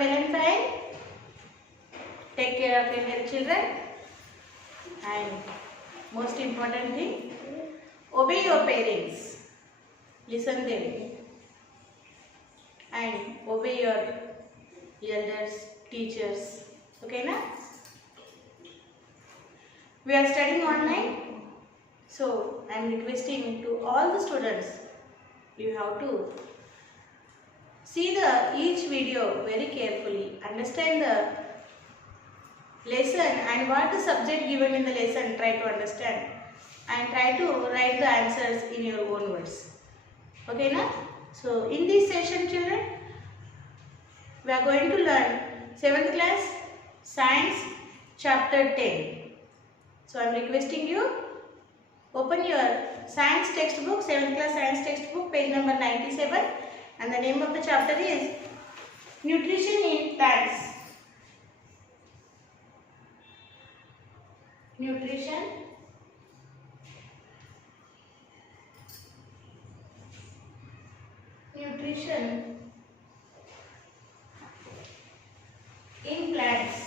well and fine? Take care of your health, children. And most important thing, obey your parents. Listen them. And obey your elders, teachers. Okay, na? We are studying online. So, I am requesting to all the students, you have to see each video very carefully, understand the lesson and what the subject given in the lesson, try to understand and try to write the answers in your own words. Okay, na? So, in this session, children, we are going to learn 7th class Science chapter 10. So, I am requesting you, open your science textbook, 7th class science textbook, page number 97, and the name of the chapter is Nutrition in Plants. Nutrition in plants.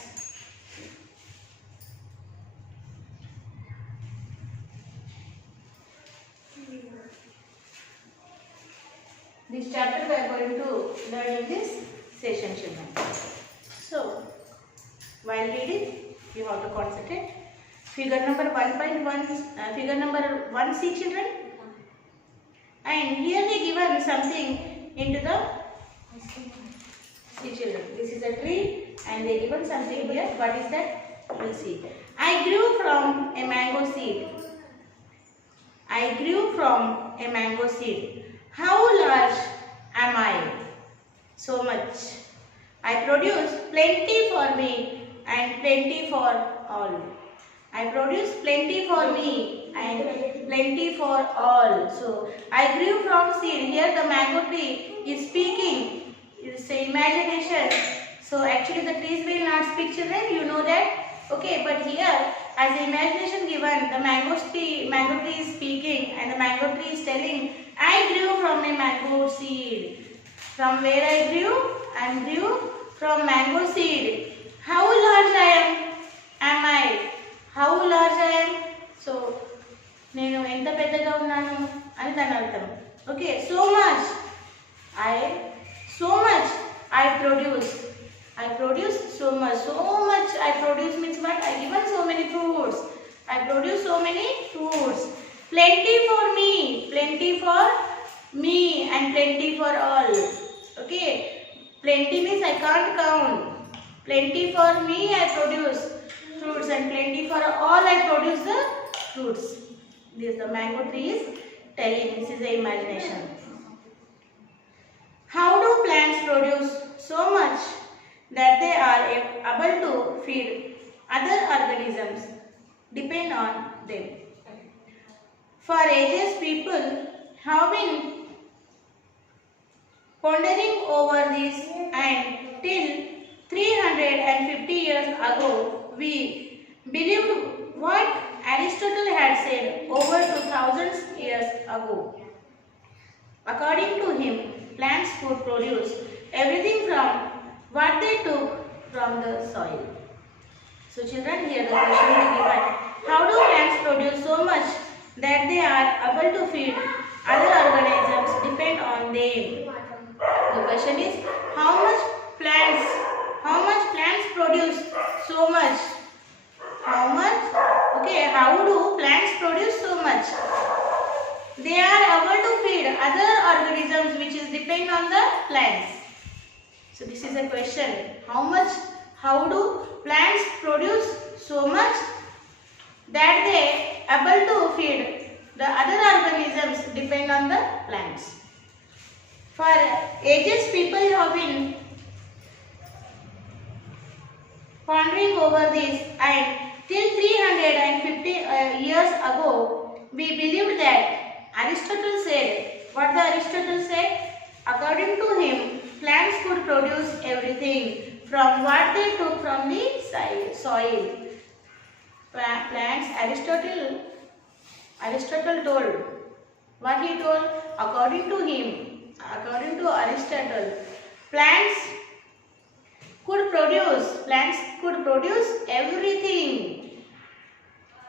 This chapter we are going to learn in this session, children. So, while reading, you have to concentrate. Figure number 1.1, figure number 1C, children. And here they given something into the, see children, this is a tree and they given something here. What is that? You will see. I grew from a mango seed. I grew from a mango seed. How large am I? So much. I produce plenty for me and plenty for all. I produce plenty for me and plenty for all. So, I grew from seed. Here the mango tree is speaking. It's imagination. So, actually the trees will not speak, children. You know that. Okay, but here as imagination given, the mango tree is speaking and the mango tree is telling, I grew from a mango seed. From where I grew? I grew from mango seed. How large am I? How large I am? So, నేను ఎంత పెద్దగా ఉన్నాను అని దాని అర్థం. Okay, so much I produce so much. So much I produce means what? I given so many fruits. I produce so many fruits. Plenty for me and plenty for all. Okay, plenty means I can't count. Plenty for me I produce fruits and plenty for all I produce the fruits. This the mango tree is telling. This is the imagination. How do plants produce so much that they are able to feed other organisms? Depend on them. For ages, people have been pondering over this, and till 350 years ago, we believed what Aristotle had said over 2000 years ago. According to him, plants could produce everything from what they took from the soil. So children, here the question is given. How do plants produce so much that they are able to feed other organisms? Depend on them. The question is, how much plants produce so much? How much? Okay, how do plants produce so much? They are able to feed other organisms which is depend on the plants. So this is a question. How do plants produce so much that they able to feed the other organisms depend on the plants? For ages, people have been pondering over this, and till 350 years ago, we believed that Aristotle said, what the Aristotle said? According to him, plants could produce everything from what they took from the soil. Plants, Aristotle told, what he told? According to him, according to Aristotle, plants plants could produce everything,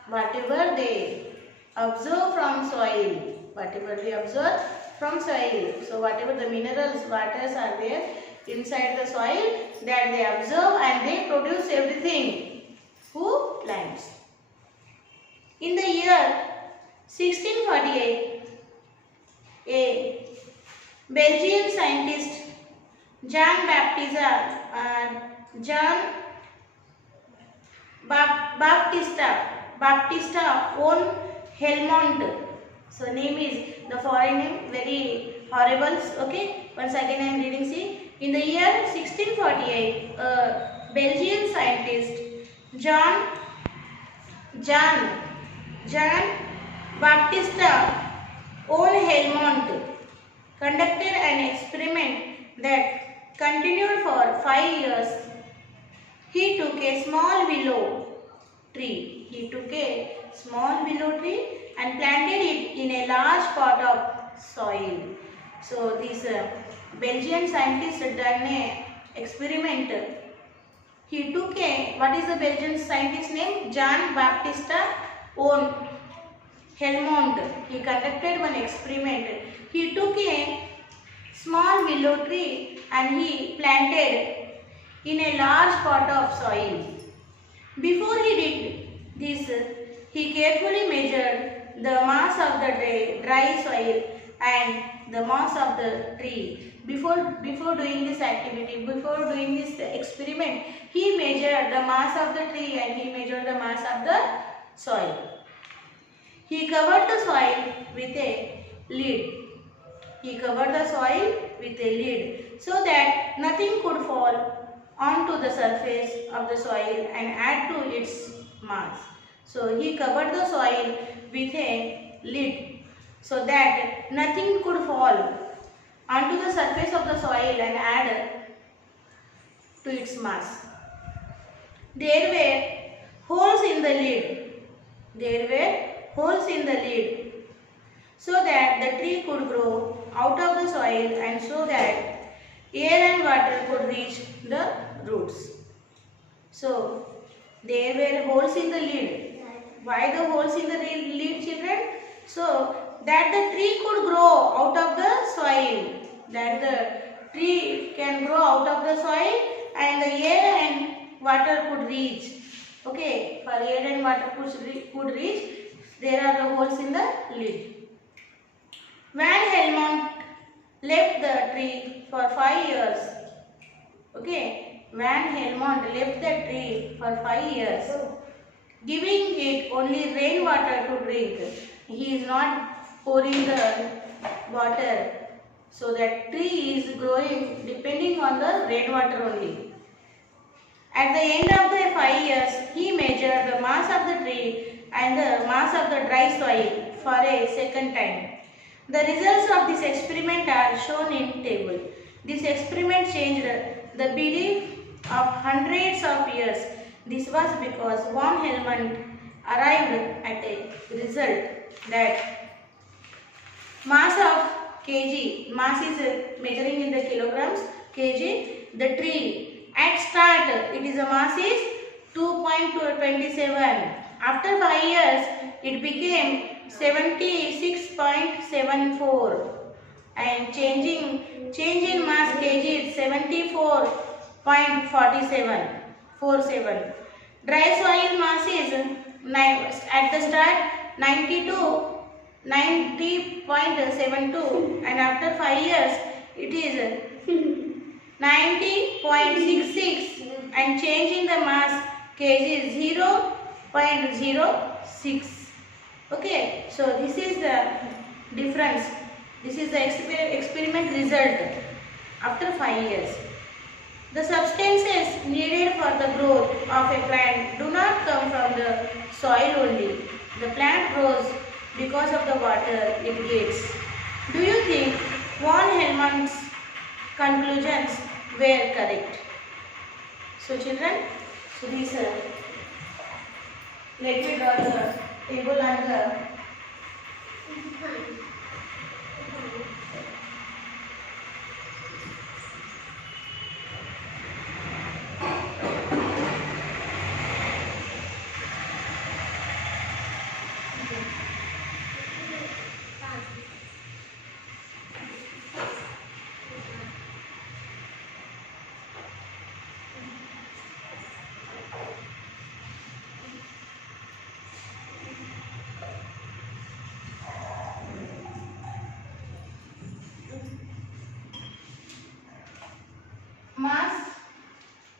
whatever they observe from soil, whatever they observe from soil. So whatever the minerals, waters are there inside the soil, that they observe and they produce everything. Who? Plants. In the year 1648, a Belgian scientist Jean Baptista von Helmont. So name is the foreign name, very horrible. Okay, once again I am reading. See, in the year 1648, a Belgian scientist Jean Baptista von Helmont conducted an experiment that continued for 5 years. He took a small willow tree. And planted it in a large pot of soil. So this Belgian scientist done a experiment. He took a, what is the Belgian scientist name? Jean Baptista von Helmont. He conducted one experiment. He took a small willow tree and he planted in a large pot of soil. Before he did this, he carefully measured the mass of the dry soil and the mass of the tree. Before doing this activity, before doing this experiment, he measured the mass of the tree and he measured the mass of the soil. He covered the soil with a lid. So that nothing could fall onto the surface of the soil and add to its mass. So he covered the soil with a lid so that nothing could fall onto the surface of the soil and add to its mass. There were holes in the lid so that the tree could grow out of the soil and so that air and water could reach the roots. So there were holes in the lid. Why the holes in the lid, children? So that the tree could grow out of the soil. That the tree can grow out of the soil and the air and water could reach. Okay, for air and water could reach, there are the holes in the lid. Van Helmont left the tree for 5 years. Okay, Van Helmont left the tree for 5 years, giving it only rainwater to drink. He is not pouring the water. So that tree is growing depending on the rainwater only. At the end of the 5 years, he measured the mass of the tree and the mass of the dry soil for a second time. The results of this experiment are shown in table. This experiment changed the belief of hundreds of years. This was because von Helmont arrived at a result that mass of kg, mass is measuring in the kilograms, kg, the tree at start it is a mass is 2.27. After 5 years it became 76.74 and change in mass kg is 74.47. Dry soil mass is at the start 90.72 and after 5 years it is 90.66 and change in the mass kg is 0.06. Okay, so this is the difference. This is the experiment result after 5 years. The substances needed for the growth of a plant do not come from the soil only. The plant grows because of the water it gets. Do you think von Helmont's conclusions were correct? So children, so these let me draw the table and the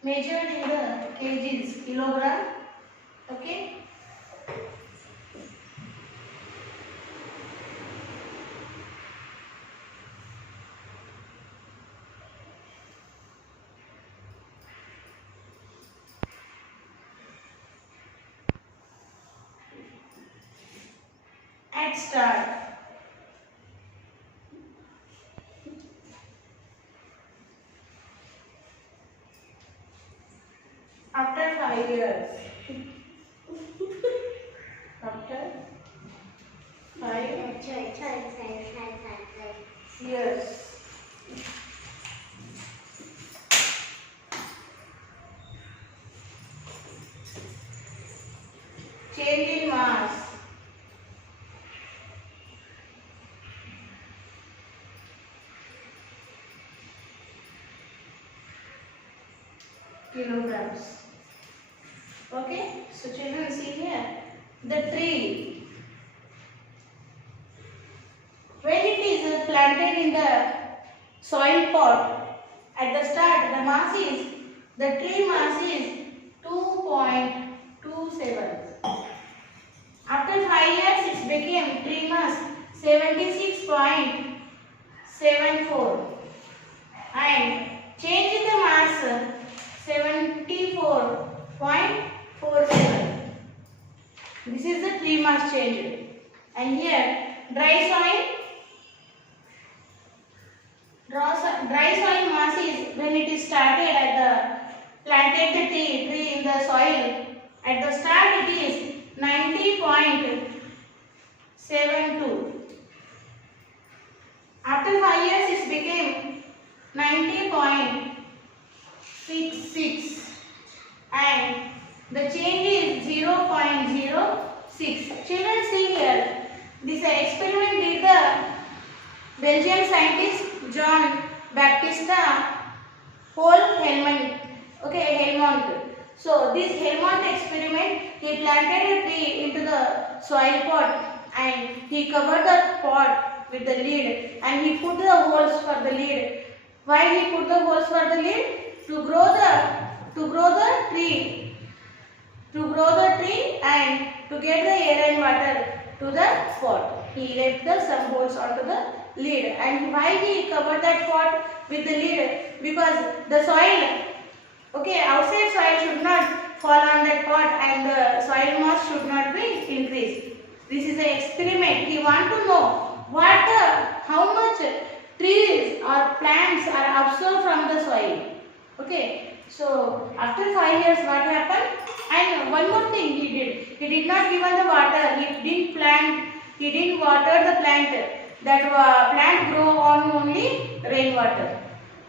measured in the kgs, kilogram. Okay. At start. After 5 years. After 5 years. Change in mass. Kilograms. Okay, so children, see here the tree, when it is planted in the soil pot, at the start the tree mass is 2.27. After 5 years it became tree mass 76.74 and change in the mass 74.47. This is the tree mass change. And here dry soil mass is when it is started at the planted the tree in the soil. At the start it is 90.72. After 5 years it became 90.66 and the change is 0.06. Children, see here, this experiment did the Belgian scientist John Baptista Helmont. Okay, Helmont. So this Helmont experiment, he planted a tree into the soil pot and he covered the pot with the lid and he put the holes for the lid. Why he put the holes for the lid? To grow the tree and to get the air and water to the pot. He left some holes onto the lid. And why he covered that pot with the lid? Because the soil, okay, outside soil should not fall on that pot and the soil mass should not be increased. This is an experiment. He want to know how much trees or plants are absorbed from the soil. Okay, so after 5 years what happened? And one more thing he did not give the water. He didn't water the plant. That plant grow on only rainwater.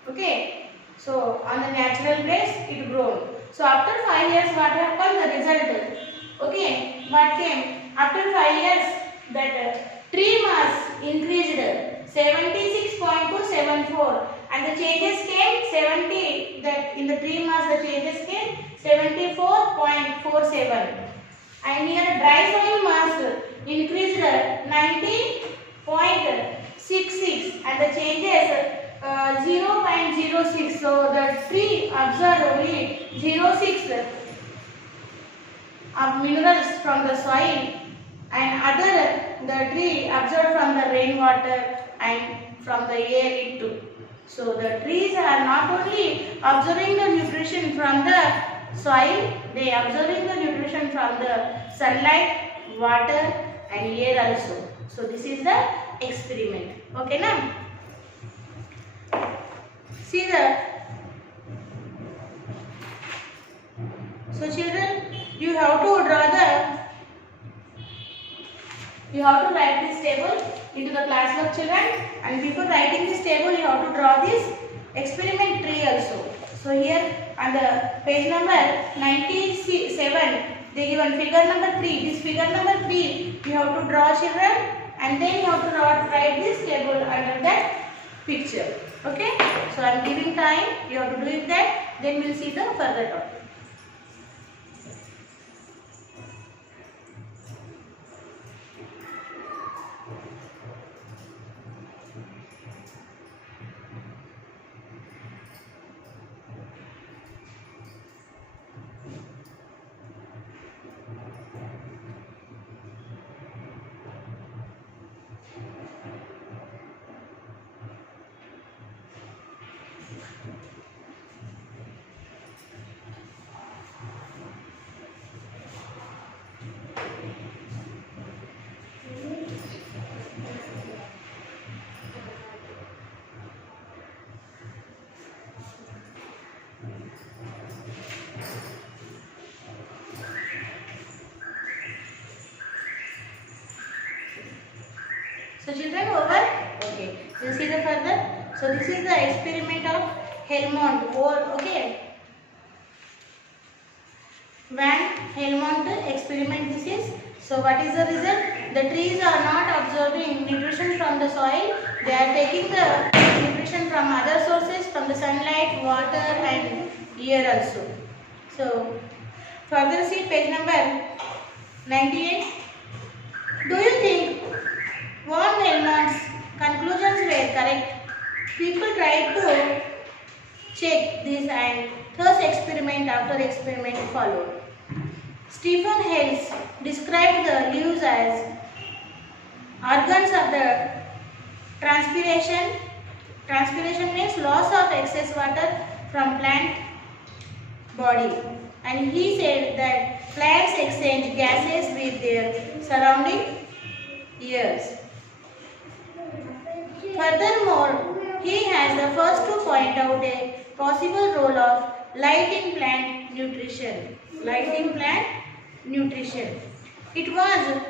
Okay, so on the natural place it grown. So after 5 years what happened? The result, okay, what came? After 5 years that tree mass increased 76.274 and the changes came 70, that in the tree mass the changes came 74.47 and here dry soil mass increased 90.66 and the changes 0.06. So the tree absorbed only 0.6 of minerals from the soil and the tree absorbed from the rainwater and from the air it took. So the trees are not only absorbing the nutrition from the soil, they are absorbing the nutrition from the sunlight, water and air also. So this is the experiment. Okay now? See so children, you have to write this table into the classwork, children, and before writing this table you have to draw this experiment tree also. So here on the page number 97 they given figure number 3. This figure number 3 you have to draw, children, and then you have to write this table under that picture. Okay, so I am giving time, you have to do it that, then we will see the further topic. So children, over. Okay. You see the further. So this is the experiment of Helmont. Or okay. Van Helmont experiment this is. So what is the result? The trees are not absorbing nutrition from the soil. They are taking the nutrition from other sources, from the sunlight, water and air also. So further see page number 98. Do you think Van Helmont's conclusions were correct? People tried to check this and thus experiment after experiment followed. Stephen Hales described the leaves as organs of the transpiration. Transpiration means loss of excess water from plant body. And he said that plants exchange gases with their surrounding air. Furthermore, he has the first to point out a possible role of light in plant nutrition. Light in plant nutrition. It was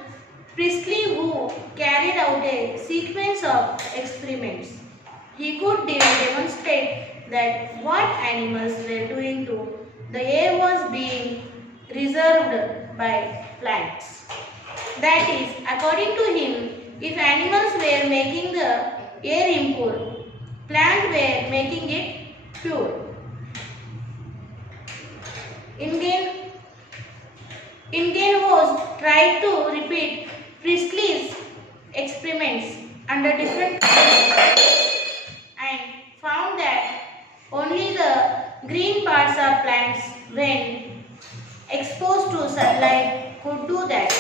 Priestley who carried out a sequence of experiments. He could demonstrate that what animals were doing to the air was being reserved by plants. That is, according to him, if animals were making the air impure, plants were making it pure. Ingenhousz tried to repeat Priestley's experiments under different conditions and found that only the green parts of plants when exposed to sunlight could do that.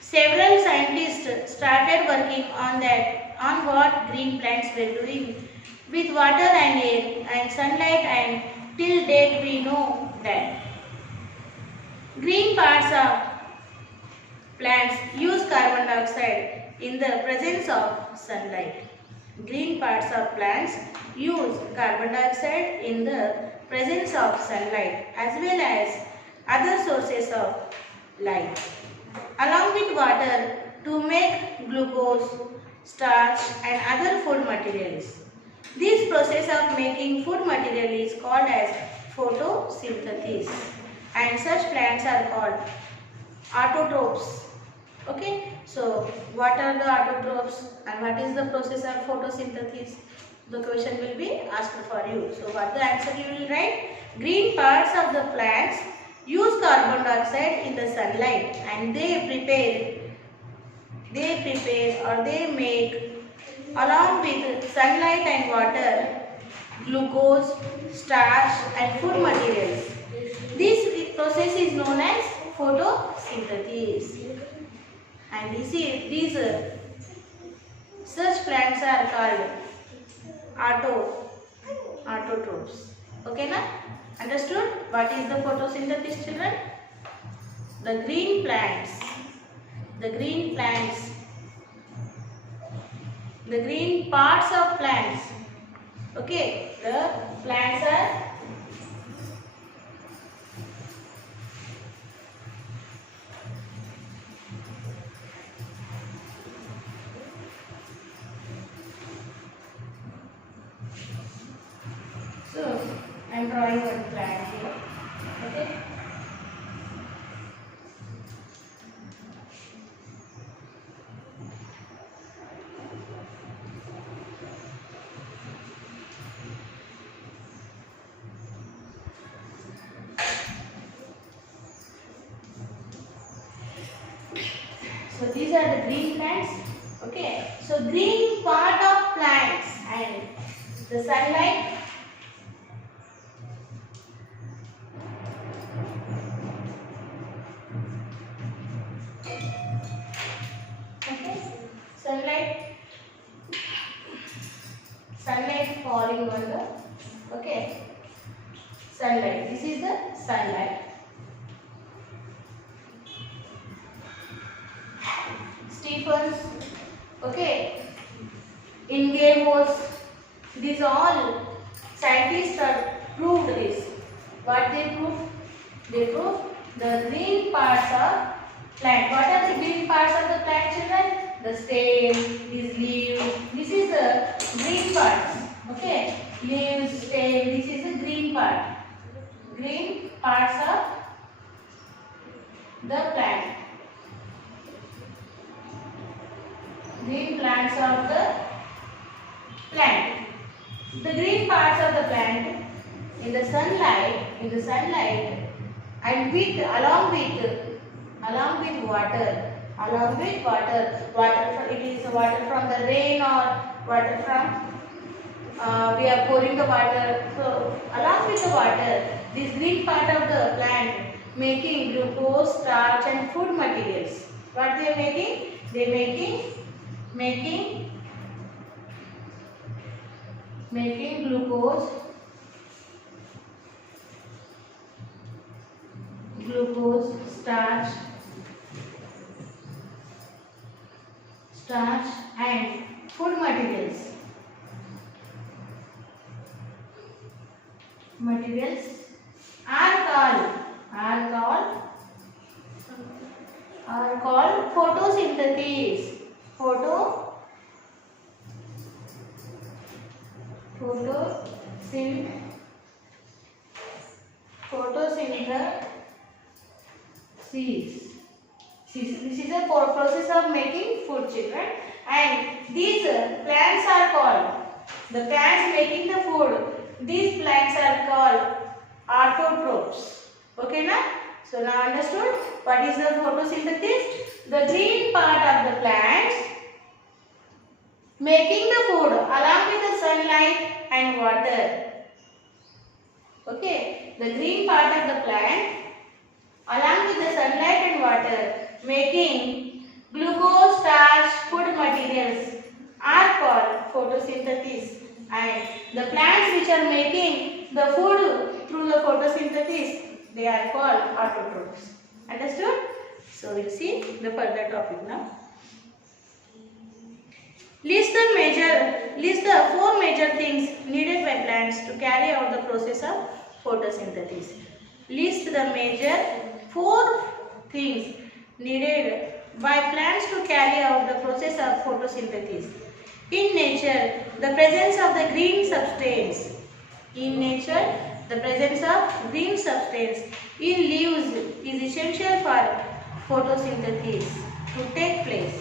Several scientists started working on what green plants were doing with water and air and sunlight, and till date we know that green parts of plants use carbon dioxide in the presence of sunlight. Green parts of plants use carbon dioxide in the presence of sunlight as well as other sources of light, along with water to make glucose, starch and other food materials. This process of making food material is called as photosynthesis, and such plants are called autotrophs. Okay, so what are the autotrophs and what is the process of photosynthesis? The question will be asked for you. So what the answer you will write? Green parts of the plants use carbon dioxide in the sunlight and they make along with sunlight and water glucose, starch and food materials. This process is known as photosynthesis. And these such plants are called autotrophs. Okay, na? Understood? What is the photosynthesis, children? The green parts of plants. Okay, the plants are so I am drawing one plant here. Okay. So these are the green plants. Okay. So green part of plants and the sunlight. Sunlight falling on the sunlight. This is the sunlight. Stephens, Ingenhousz, these all scientists have proved this. What they proved? They proved the green parts of plant. What are the green parts of the plant, children? The stem, these leaves. green plants of the plant. The green parts of the plant in the sunlight, and along with water, it is water from the rain or water from we are pouring the water. So along with the water, this green part of the plant making glucose, starch and food materials. What they are making? They are making glucose, starch and food materials. Are called photosynthesis. Photosynthesis. This is a process of making food, children. And these plants are called, the plants making the food, these plants are called autotrophs. Okay, na? So now understood what is the photosynthesis? The green part of the plants making the food along with the sunlight and water. Okay, the green part of the plant along with the sunlight and water making glucose, starch, food materials are called photosynthesis, and the plants which are making the food through the photosynthesis, they are called autotrophs. Understood? So we'll see the further topic now. List the 4 major things needed by plants to carry out the process of photosynthesis. List the 4 things needed by plants to carry out the process of photosynthesis. In nature, the presence of the green substance. In leaves is essential for photosynthesis to take place.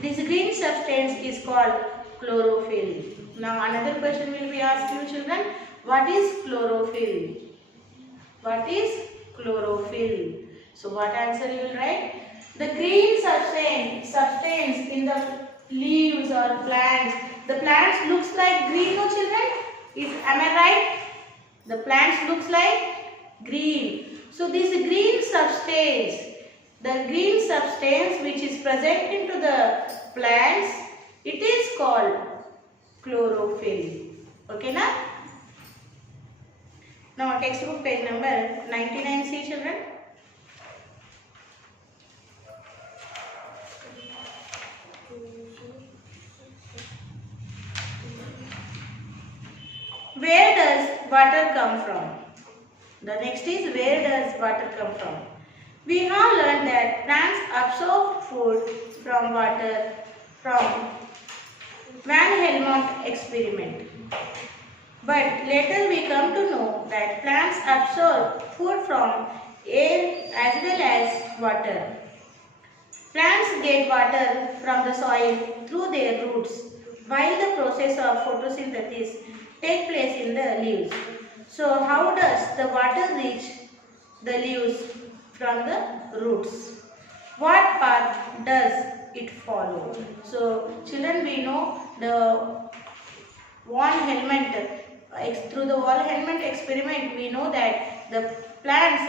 This green substance is called chlorophyll. Now another question will be asked you, children. What is chlorophyll? So what answer you will write? The green substance in the leaves or plants. The plants looks like green, no children? Am I right? The plants looks like green. So this green substance which is present into the plants, it is called chlorophyll. Okay, na? Now textbook page number 99C, children. Where does water come from? The next is, where does water come from? We have learned that plants absorb food from water from Van Helmont experiment. But later we come to know that plants absorb food from air as well as water. Plants get water from the soil through their roots, while the process of photosynthesis takes place in the leaves. So how does the water reach the leaves from the roots? What path does it follow? So children, we know the through the Van Helmont experiment, we know that the plants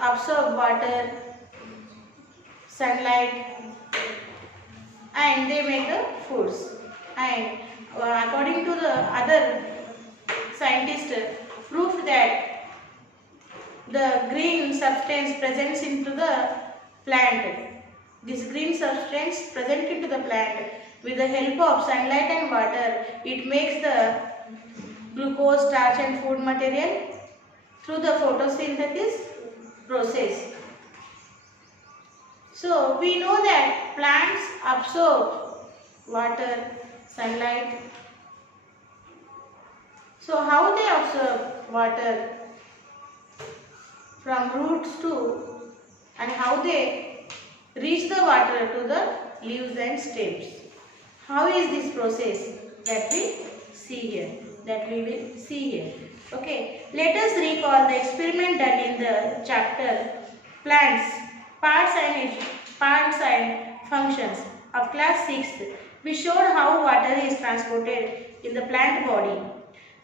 absorb water, sunlight, and they make the foods. And according to the other scientists, proof that the green substance presents into the plant. This green substance present into the plant with the help of sunlight and water, it makes the glucose, starch and food material through the photosynthesis process. So we know that plants absorb water, sunlight. So how they absorb water from roots to, and how they reach the water to the leaves and stems. How is this process? That we see here. That we will see here. Okay. Let us recall the experiment done in the chapter plants, parts and functions of class 6th. We showed how water is transported in the plant body.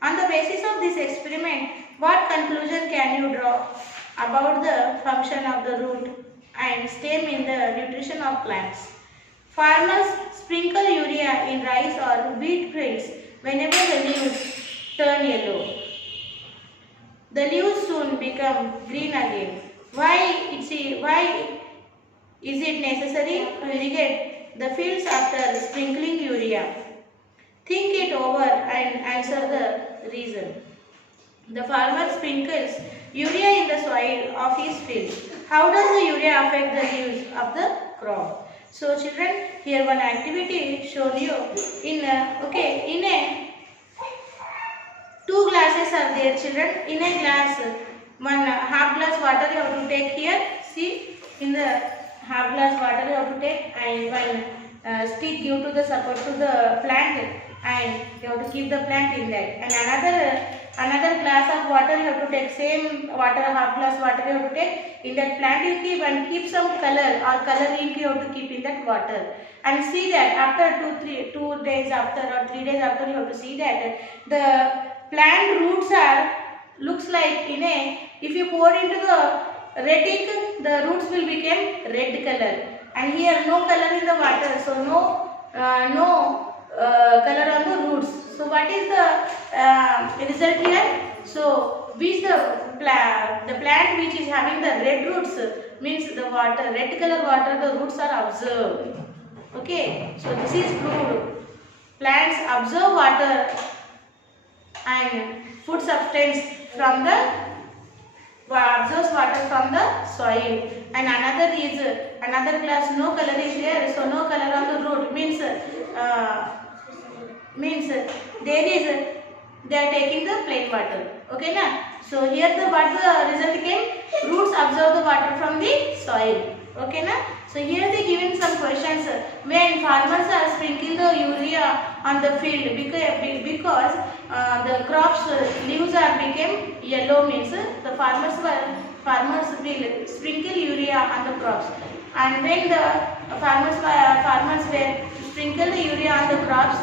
On the basis of this experiment, what conclusion can you draw about the function of the root and stem in the nutrition of plants? Farmers sprinkle urea in rice or wheat fields whenever the leaves turn yellow. The leaves soon become green again. Why is it necessary to irrigate the fields after sprinkling urea? Think it over and answer the reason. The farmer sprinkles urea in the soil of his field. How does the urea affect the leaves of the crop? So children, here one activity shown you in two glasses are there, children. In a glass, one half glass water you have to take here. See, in the half glass water you have to take, and one stick give to the support to the plant, and you have to keep the plant in that. And another glass of water you have to take, same water, half glass water you have to take. In that plant you keep, and keep some color or color ink you have to keep in that water. And see that after 2 days after or 3 days after, you have to see that the plant roots are looks like if you pour into the red ink, the roots will become red color. And here no color in the water, so no color on the roots. So what is the result here? So which the plant which is having the red roots means the water, red color water, the roots are observed. Okay, so this is proved. Plants absorb water and food substance from the absorbs water from the soil. And another glass no color is there, so no color on the root means they are taking the plain water. Okay na? So here what the result came? Roots absorb the water from the soil. Okay na? So here they given some questions. When farmers are sprinkling the urea on the field because the crops leaves are became yellow, means the farmers will sprinkle urea on the crops. And when the farmers were sprinkle the urea on the crops,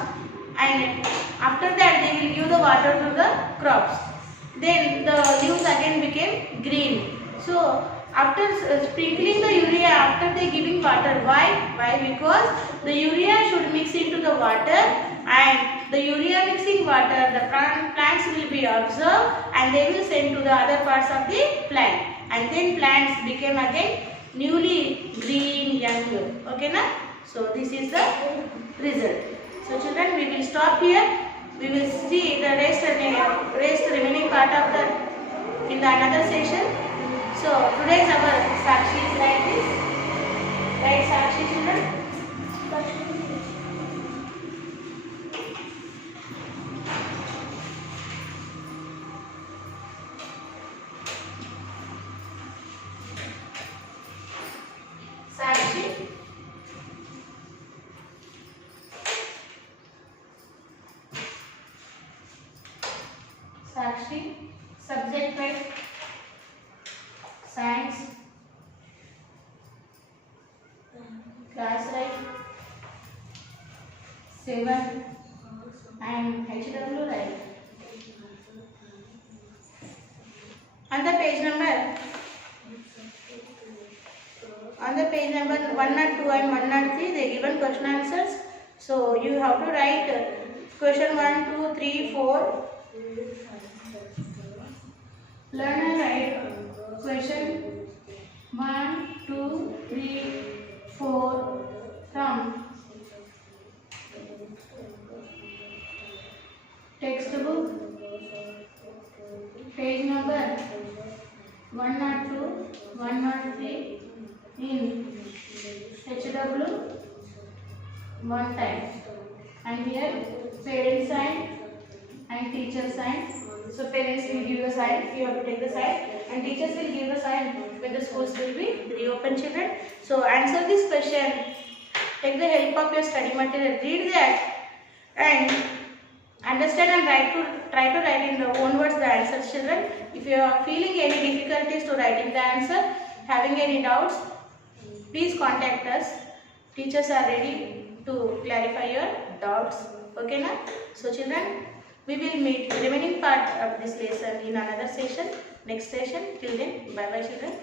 and after that they will give the water to the crops, then the leaves again became green. So after sprinkling the urea, after they giving water, why? Because the urea should mix into the water, and the urea mixing water, the plants will be observed and they will send to the other parts of the plant, and then plants became again newly green, young. Okay na? So this is the result. So children, we will stop here. We will see the rest remaining part of the in the another session. So today's our Sakshi is like this. Right, Sakshi, children? Sakshi. Sakshi. Subject right. Science, class right 7 and HW right. On the page number 102 and 103 they given question answers. So you have to write question 1, 2, 3, 4. Learn and write question 1, 2, 3, 4 from textbook, page number 102, 103 in HW one time, and here parent sign and teacher sign. So parents will give the sign, you have to take the sign, and teachers will give the sign when the schools will be reopened, children. So answer this question. Take the help of your study material. Read that and understand and try to write in the own words the answers, children. If you are feeling any difficulties to writing the answer, having any doubts, please contact us. Teachers are ready to clarify your doubts. Okay, na? So children, we will meet the remaining part of this lesson in another session, next session. Till then, bye bye children.